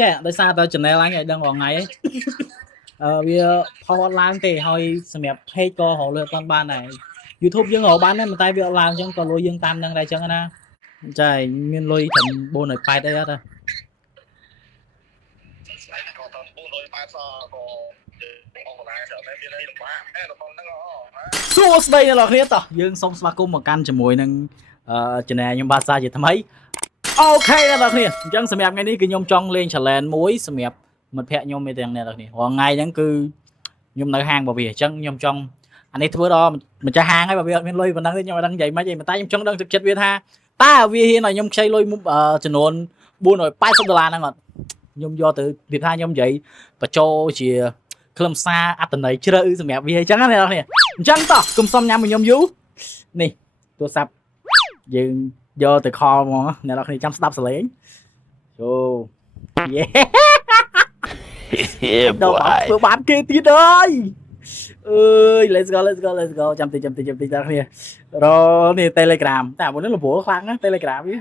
ចេះដោយសារតែ channel អញឲ្យដឹងរាល់ថ្ងៃវាផុសអត់ឡើងទេហើយសម្រាប់ page ក៏រកលើអត់ទាន់បានដែរ YouTube យើងរកបានដែរតែវាអត់ឡើងអញ្ចឹងក៏លុយយើងតាមនឹងដែរអញ្ចឹងណាចាមានលុយត្រឹម480អីអត់ទេសួស្តីអ្នកនរគ្នាតោះយើងសូមស្វាគមន៍មកកាន់ជាមួយនឹងchannel ខ្ញុំបាទសាជាថ្មីអូខេអ្នកនរគ្នាអញ្ចឹងសម្រាប់ថ្ងៃនេះគឺខ្ញុំចង់លេង challenge មួយសម្រាប់មិត្តភ័ក្ដិខ្ញុំឯទាំងអ្នកនរគ្នារាល់ថ្ងៃហ្នឹងគឺខ្ញុំនៅហាងរបស់វាអញ្ចឹងខ្ញុំចង់អានេះធ្វើដល់ម្ចាស់ហាងហើយបើវាអត់មានលុយប៉ុណ្ណឹងទេខ្ញុំអត់ដឹងនិយាយមិនទេតែខ្ញុំចង់ដឹងទឹកចិត្តវាថាតើវាហ៊ានឲ្យខ្ញុំខ្ចីលុយចំនួន$480ហ្នឹងអត់ខ្ញុំយកទៅវាថាខ្ញុំនិយាយបញ្ចូលជាខ្លឹមសារអត្តន័យជ្រៅសម្រាប់វាអញ្ចឹងណាអ្នកនរគ្នាអញ្ចឹងតោះគុំសុំញ៉ាំមួយខ្ញុំយូរនេះទូរស័ព្ទយើងយកទៅខលហ្មងអ្នកនរគ្នាចាំស្ដាប់សលេងអូយេដល់ធ្វើបានគេទៀតអើយអើយ let's go ចាំតិចអ្នកគ្នារនេះ Telegram តែមួយនេះលពលខ្លាំងណា Telegram វា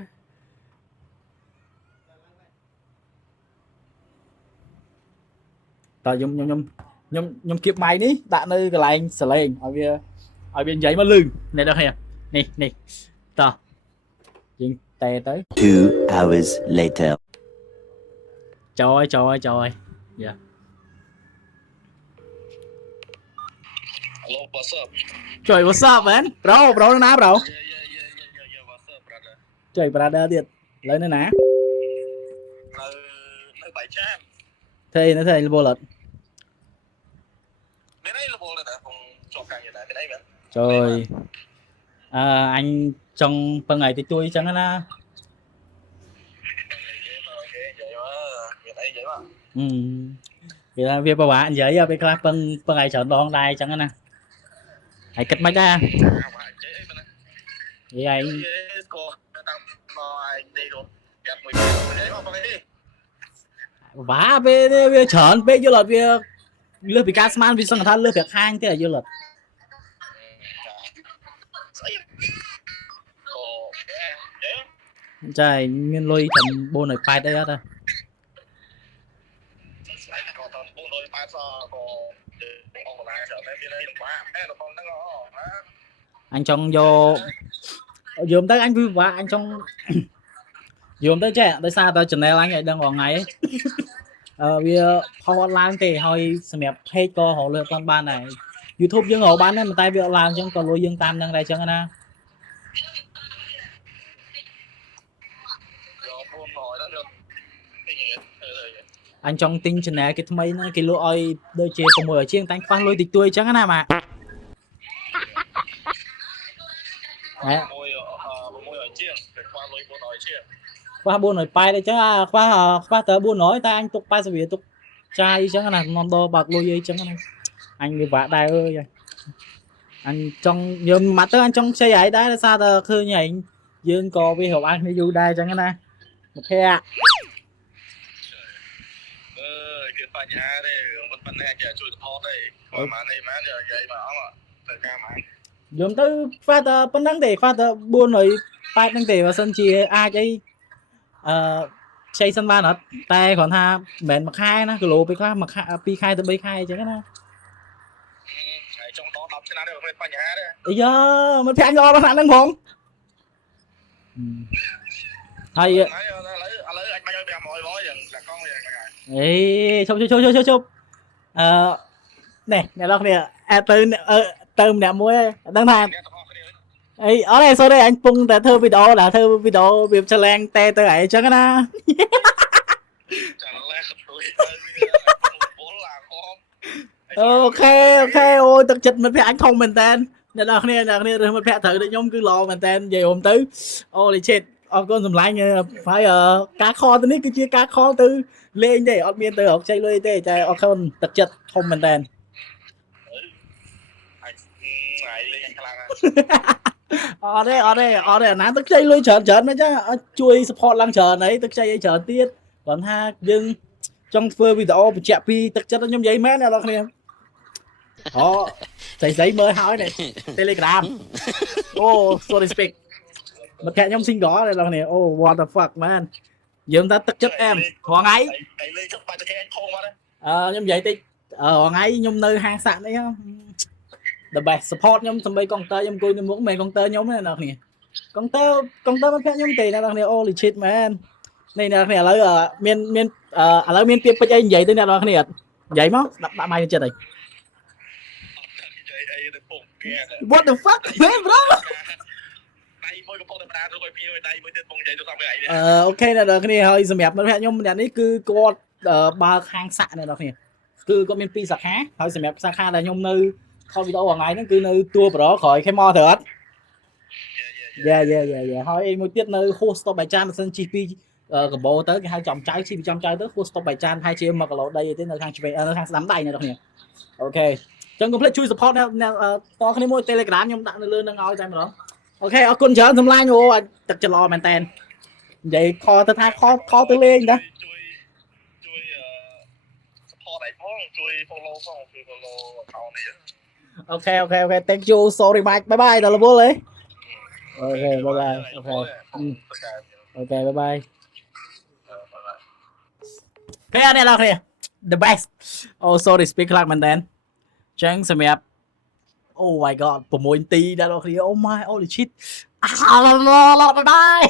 តើខ្ញុំគៀបម៉ៃនេះដាក់នៅកន្លែងសលេងឲ្យវានិយាយមកលឺអ្នកនរគ្នានេះតោះយើងតែទៅ 2 hours later ចយយ៉ា Hello, what's up? ចយ what's up man bro នៅណា bro Yeah, what's up, brother? ចយ brother ទៀតឥឡូវនៅណា នៅបាយចាន ធ្វើអីលពលអត់ មានអីលពលដែរខ្ញុំជាប់ការងារដែរមានអីមែន ចយអញចង់ពឹងឲ្យតិចតួចអញ្ចឹងណា មានអីនិយាយមកគេថាវាពិបាកនិយាយពេលខ្លះពឹងឲ្យច្រើនដងដែរអញ្ចឹងណាហើយគិតមិនដែរនិយាយឯង ស្គាល់តាំងមកឯងទេគាត់កាត់មួយនិយាយមកបងនេះ វ៉ាពេលនេះវាច្រើនពេកយល់អត់វាលើសពីការស្មានវាសឹងថាលើសពីខាងទេយល់អត់ ស្អីអូចាមានលុយត្រឹម480អីអត់ទេ ស្អីក៏តើ480ក៏អងឡាយច្រើនមានអីលំបាកតែរបស់ហ្នឹងអញចង់យកទៅអញវាពិបាកអញចង់យកទៅចេះដោយសារតែ channel អញឲ្យដឹងរាល់ថ្ងៃវាផុសអត់ឡើងទេហើយសម្រាប់ page ក៏រកលើអត់ទាន់បានដែរ YouTube យើងរកបានដែរតែវាអត់ឡើងអញ្ចឹងក៏លុយយើងតាមនឹងដែរអញ្ចឹងណាអញចង់ទិញ channel គេថ្មីហ្នឹងគេលក់ឲ្យដូចជា600ជាងតែខ្វះលុយតិចតួចអញ្ចឹងណាម៉ា600ជាងខ្វះលុយ400ជាងខ្វះ480អញ្ចឹងខ្វះតើ400តែអញទុក80វាទុកចាយអញ្ចឹងណានាំដល់បាក់លុយអីអញ្ចឹងណាអញវាបាក់ដែរអើយអញចង់យើងមកទៅអញចង់ខ្ចីហើយដែរដោយសារតែឃើញឯងយើងក៏វារកអានគ្នាយូរដែរអញ្ចឹងណាមកភ័ក្រគេបញ្ហាទេមិនប៉ុណ្ណេះគេជួយ support ទេបើម៉ានអីម៉ាននិយាយមកអស់ទៅការម៉ានយំទៅខ្វះតែប៉ុណ្្នឹងទេខ្វះតែ480ហ្នឹងទេបើសិនជាអាចអីខ្ចីសិនបានអត់តែគ្រាន់ថាមិនមែនមួយខែណាគីឡូពេលខ្លះមួយខែ2ខែទៅ3ខែអញ្ចឹងណាហើយចង់ដល់10ឆ្នាំនេះមិនបញ្ហាទេអាយ៉ាមិនប្រាំងដល់ហ្នឹងផងហើយឥឡូវអញមកឲ្យ500យ៉ាងដាក់កង់យ៉ាងហ្នឹងអេជប់នេះអ្នកនរគ្នាអត់ទៅម្នាក់មួយដឹងថាអីអត់ទេ sorry អញពងតែធ្វើវីដេអូវា challenge តែទៅឯងអញ្ចឹងណាអូខេអូយទឹកចិត្តមិត្តភក្តិអញធំមែនតើអ្នកនរគ្នារើសមិត្តភក្តិត្រូវដូចខ្ញុំគឺល្អមែនតើនិយាយរួមទៅអូលីឆេតអរគុណសម្លាញ់ហើយការខលទៅនេះគឺជាការខលទៅលេងទេអត់មានទៅរកខ្ចីលុយទេតែអរគុណទឹកចិត្តធំមែនតើអត់ទេណាទឹកខ្ចីលុយច្រើនមិនចឹងជួយ support ឡើងច្រើនអីទឹកខ្ចីអីច្រើនទៀតគាត់ថាយើងចង់ធ្វើវីដេអូបញ្ជាក់ពីទឹកចិត្តខ្ញុំនិយាយមែនអ្នកនរគ្នាអូស្អីមើលហើយនេះ Telegram អូ sorry speak មកកាក់ខ្ញុំ single អ្នកនរគ្នាអូ what the fuck man dương ta tức chất em hoàng ấy ឯងលេងចុះបាច់តែគេខំមកណា nhom vậy thì hoàng ấy nhom nơi hang sạn đấy không the best support nhom sầm bay con tơ nhom cùi nhom muốn mày con tơ nhom này nè nè con tơมันแค่nhom tiền nè nè holy shit man này nè nè lấy miên lấy miên tiệpไปvậy tới nè nè vậy mà đặt mày trên này អីទៅពុកគេ what the fuck man bro ដៃមួយកំពុងតែប្រាទៅឲ្យពីដៃមួយទៀតបងនិយាយទៅតាមឯងនេះ អូខេអ្នកនរគ្នាហើយសម្រាប់មិត្តភក្តិខ្ញុំម្នាក់នេះគឺគាត់បើកហាងសាក់អ្នកនរគ្នាគឺគាត់មាន2សាខាហើយសម្រាប់សាខាដែលខ្ញុំនៅថតវីដេអូថ្ងៃហ្នឹងគឺនៅទួលប្រក្រោយខេមត្រូវអត់យ៉ាហើយមួយទៀតនៅហួសស្តុបបៃចានបើសិនជីពីកបោទៅគេហៅចំចៅជីពីចំចៅទៅហួសស្តុបបៃចានហើយជា1គីឡូដីទេនៅខាងឆ្វេងនៅខាងស្ដាំដៃអ្នកនរគ្នាអូខេអញ្ចឹងកុំភ្លេចជួយ support អ្នកតគ្នាមួយ Telegram ខ្ញុំដាក់នៅលើនឹងឲ្យតែម្ដងអូខេអរគុណច្រើនសម្លាញ់អូទឹកច្រឡំមែនតើនិយាយខទៅថាខទៅលេងតា ជួយ support ឯងផងជួយ follow ផងជួយ follow account នេះ អូខេ thank you sorry much bye bye ដល់លវលទេអូខេ bye bye អូខេbye bye គេអត់អ្នកនរគ្នា the best oh sorry speak ខ្លាំងមែនតើចឹងសម្រាប់ oh my god 6 នាទីដល់អ្នកនរគ្នា oh my holy shit bye bye